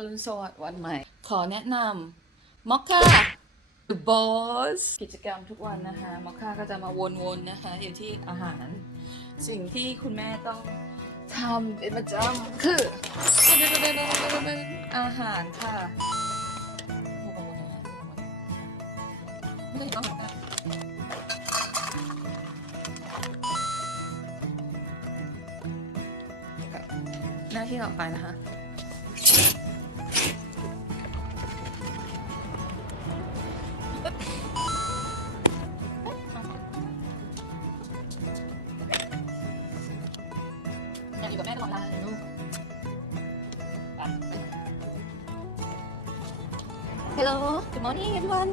อรุณสวัสดิ์วันใหม่ ขอแนะนำมอคค่า The Boss กิจกรรมทุกวันนะคะมอคค่าก็จะมาวนๆนะคะ อยู่ที่อาหาร สิ่งที่คุณแม่ต้องทำเป็นประจำคือ อาหารค่ะไม่เคยเห็นต้องหน้าที่ต่อไปนะคะ Hello Good morning everyone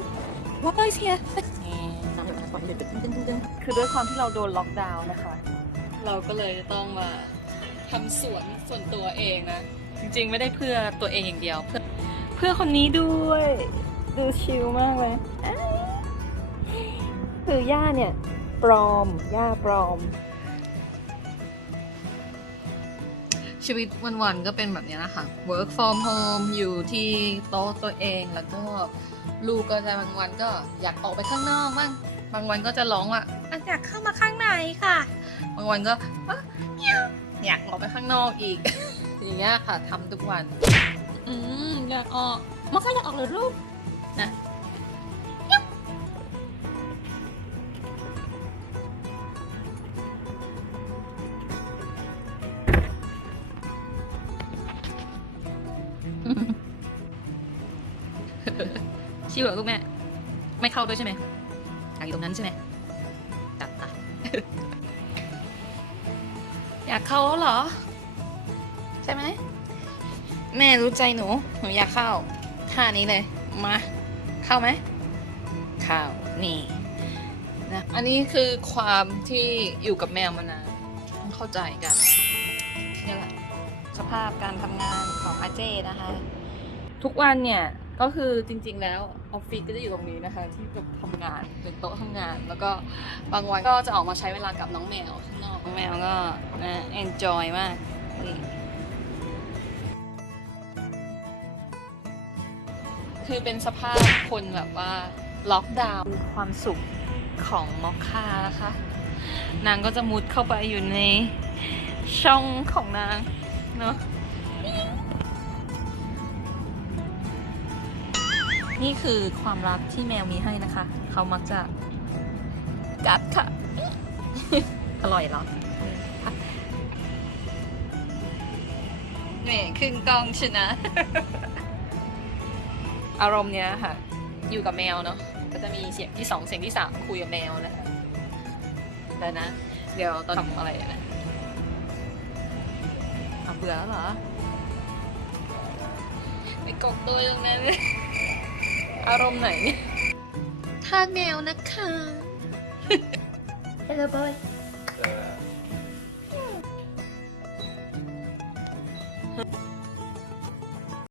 What is here นี่น้ำอยู่นะปล่อยให้เดือดตึ้งตึ้งตึ้งคือด้วยความที่เราโดนล็อกดาวน์นะคะ เราก็เลยจะต้องมาทำสวนส่วนตัวเองนะ จริงๆไม่ได้เพื่อตัวเองอย่างเดียว เพื่อเพื่อคนนี้ด้วย ดูชิลมากเลยคือย่าเนี่ยปลอมย่าปลอม ชีวิตวันๆก็เป็นแบบนี้นะคะ work from home อยู่ที่โต๊ะตัวเองแล้วก็ลูกก็จะบางวันก็อยากออกไปข้างนอกบ้างบางวันก็จะร้องว่าอยากเข้ามาข้างในค่ะ บางวันก็อะเมียอยากออกไปข้างนอกอีก อย่างเงี้ยค่ะทำทุกวัน อืมอยากออกมอคค่าอยากออกเลยลูกนะ ชิวเหรอลูกแม่ ไม่เข้าด้วยใช่ไหมอยากอยู่ตรงนั้นใช่ไหมจัดอะอยากเข้าแล้วเหรอ ใช่ไหม แม่รู้ใจหนู หนูอยากเข้าท่านี้เลย มา เข้าไหม เข้า นี่นะอันนี้คือความที่อยู่กับแมวมานานต้องเข้าใจกันนี่แหละ สภาพการทำงานของอาเจนะคะ ทุกวันเนี่ยก็คือจริงๆแล้วออฟฟิศก็จะอยู่ตรงนี้นะคะที่แบบทำงานเป็นโต๊ะทำงาน แล้วก็บางวันก็จะออกมาใช้เวลากับน้องแมวข้างนอกน้องแมวก็นะเอนจอยมากนี่คือเป็นสภาพคนแบบว่าล็อกดาวน์ความสุขของมอคค่านะคะ นางก็จะมุดเข้าไปอยู่ในช่องของนาง เนาะนี่คือความรักที่แมวมีให้นะคะ เขามักจะกัดค่ะ อร่อยหรอเนี่ขึ้นกล้องชนะ อารมณ์เนี้ยค่ะ อยู่กับแมวเนาะ ก็จะมีเสียงที่สองเสียงที่สามคุยกับแมวนะคะแต่นะ เดี๋ยวตอนทำอะไรนะ เอาเบื่อแล้วเหรอ ไปกดตัวตรงนั้น อารมณ์ไหนทานแมวนะคะ Hello boy